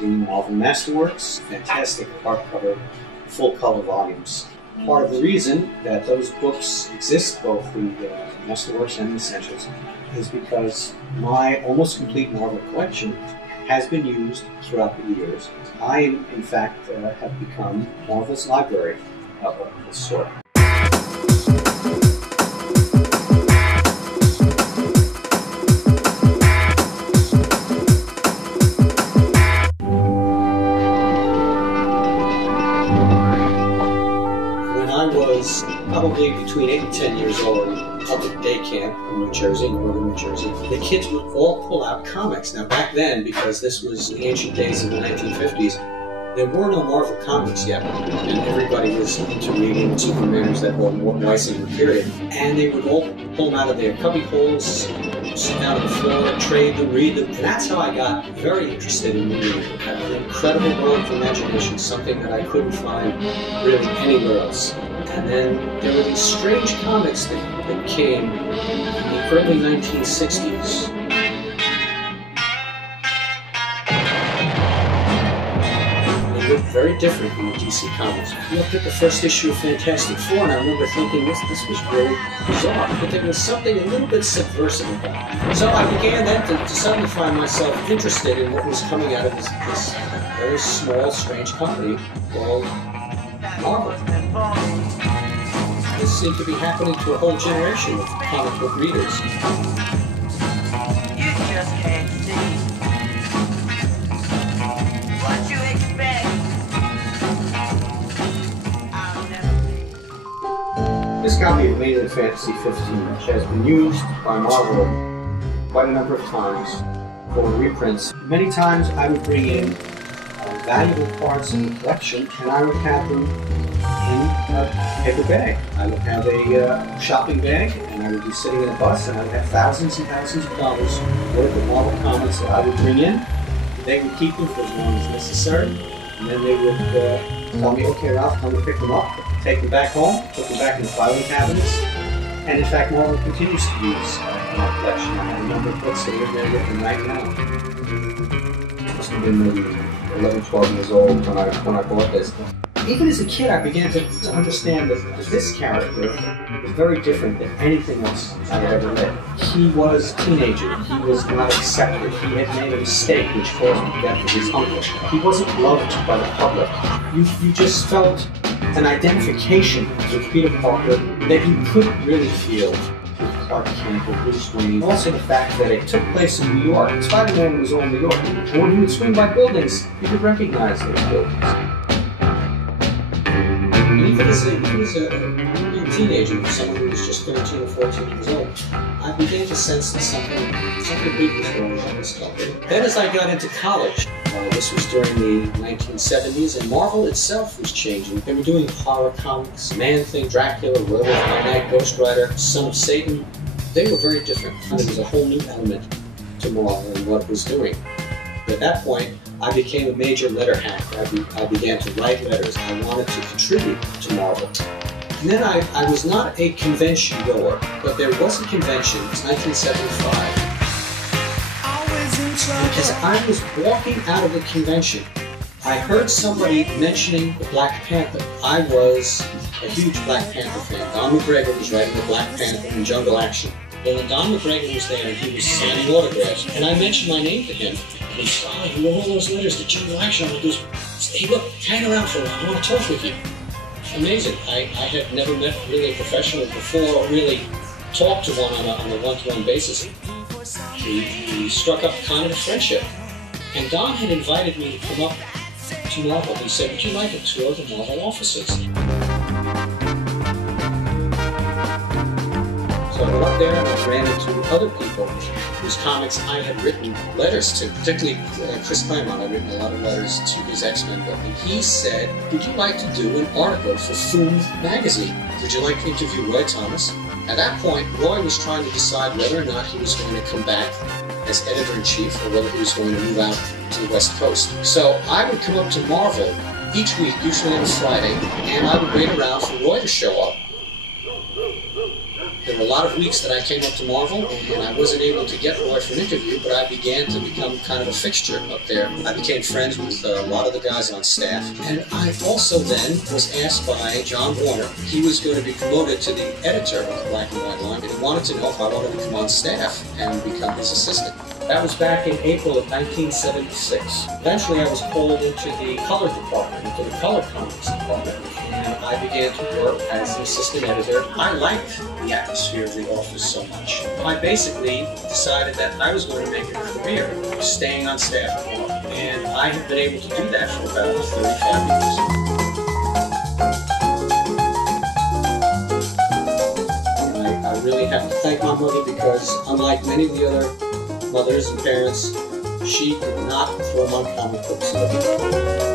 the Marvel Masterworks, fantastic hardcover, full-color volumes. Part of the reason that those books exist, both the Masterworks and the Essentials, is because my almost complete Marvel collection has been used throughout the years. I, in fact, have become Marvel's library of this sort. When I was probably between 8 and 10 years old, public day camp in New Jersey, northern New Jersey, the kids would all pull out comics. Now back then, because this was the ancient days of the 1950s, there were no Marvel comics yet, and everybody was into reading Superman's, that whole Weisinger period. And they would all pull them out of their cubby holes, sit down on the floor, trade them, read them. And that's how I got very interested in reading. I had an incredible world of imagination, something that I couldn't find really anywhere else. And then there were these strange comics that came in the early 1960s. They looked very different from the DC comics. I looked at the first issue of Fantastic Four, and I remember thinking this was really bizarre, but there was something a little bit subversive about it. So I began then to suddenly find myself interested in what was coming out of this very small, strange company called Marvel. This seemed to be happening to a whole generation of comic book readers. You just can't see what you expect. I'll never be. This copy of Amazing Fantasy 15 has been used by Marvel quite a number of times for reprints. Many times I would bring in valuable parts in the collection, and I would have them in a paper bag. I would have a shopping bag, and I would be sitting in a bus, and I would have thousands and thousands of dollars worth of Marvel comics that I would bring in. They would keep them for as long as necessary, and then they would tell me, okay, Ralph, come and pick them up, take them back home, put them back in the filing cabinets. And in fact, Marvel continues to use my collection. I have a number of books that are in there with them right now. I must have been maybe 11, 12 years old when I bought this. Even as a kid, I began to understand that this character was very different than anything else I had ever read. He was a teenager. He was not accepted. He had made a mistake which caused the death of his uncle. He wasn't loved by the public. You just felt an identification with Peter Parker that you couldn't really feel with Clark Kent or Bruce Wayne. Also the fact that it took place in New York. Spider-Man was all in New York. And when he would swing by buildings, you could recognize those buildings. Even as a teenager, someone who was just 13 or 14 years old, I began to sense that something big was going on in this company. Then as I got into college, this was during the 1970s, and Marvel itself was changing. They were doing horror comics, Man-Thing, Dracula, Werewolf by Night, Ghost Rider, Son of Satan. They were very different. There was a whole new element to Marvel and what it was doing. But at that point, I became a major letter hack. I began to write letters. I wanted to contribute to Marvel. And then I was not a convention goer, but there was a convention. It was 1975. Because I was walking out of the convention, I heard somebody mentioning the Black Panther. I was a huge Black Panther fan. Don McGregor was writing the Black Panther in Jungle Action. Well, when Don McGregor was there and he was signing autographs, and I mentioned my name to him, and he said, "Oh, you wrote all those letters to Jungle Action." I goes, "Hey, look, hang around for a while. I want to talk with you." Amazing. I had never met really a professional before, or really talked to one on a one-to-one basis. We struck up kind of a friendship. And Don had invited me to come up to Marvel. He said, "Would you like a tour of the Marvel offices?" So I went up there and I ran into other people whose comics I had written letters to, particularly Chris Claremont. I'd written a lot of letters to his X-Men book. And he said, "Would you like to do an article for Foom magazine? Would you like to interview Roy Thomas?" At that point, Roy was trying to decide whether or not he was going to come back as editor-in-chief or whether he was going to move out to the West Coast. So I would come up to Marvel each week, usually on a Friday, and I would wait around for Roy to show up. There were a lot of weeks that I came up to Marvel, and I wasn't able to get Roy for an interview, but I began to become kind of a fixture up there. I became friends with a lot of the guys on staff, and I also then was asked by John Warner. He was going to be promoted to the editor of the Black and White line, and he wanted to know if I wanted to come on staff and become his assistant. That was back in April of 1976. Eventually I was called into the color department, into the color comics department, and I began to work as the assistant editor. I liked the atmosphere of the office so much. I basically decided that I was going to make a career of staying on staff at Marvel, and I have been able to do that for about 35 years. I really have to thank my mother because, unlike many of the other mothers and parents, she did not throw my comic books away.